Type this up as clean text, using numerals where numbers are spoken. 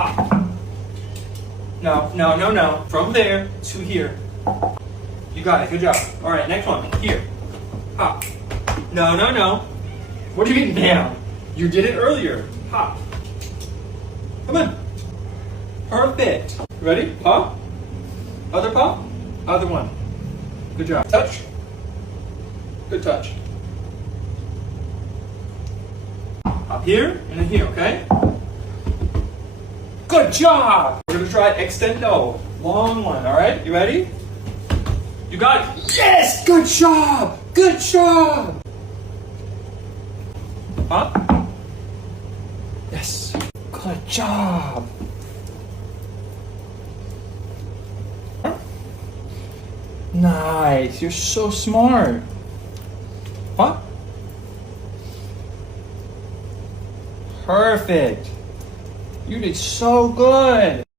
Hop. No, no, no, no. From there to here. You got it. Good job. All right, next one. Here. Hop. No, no, no. What do you mean now? You did it earlier. Hop. Come on. Perfect. Ready? Paw. Other paw. Other one. Good job. Touch. Good touch. Up here and then here, okay? Good job! We're gonna try extendo. Long one, alright? You ready? You got it. Yes! Good job! Good job! Up. Yes. Good job. Nice. You're so smart. Up. Perfect. You did so good.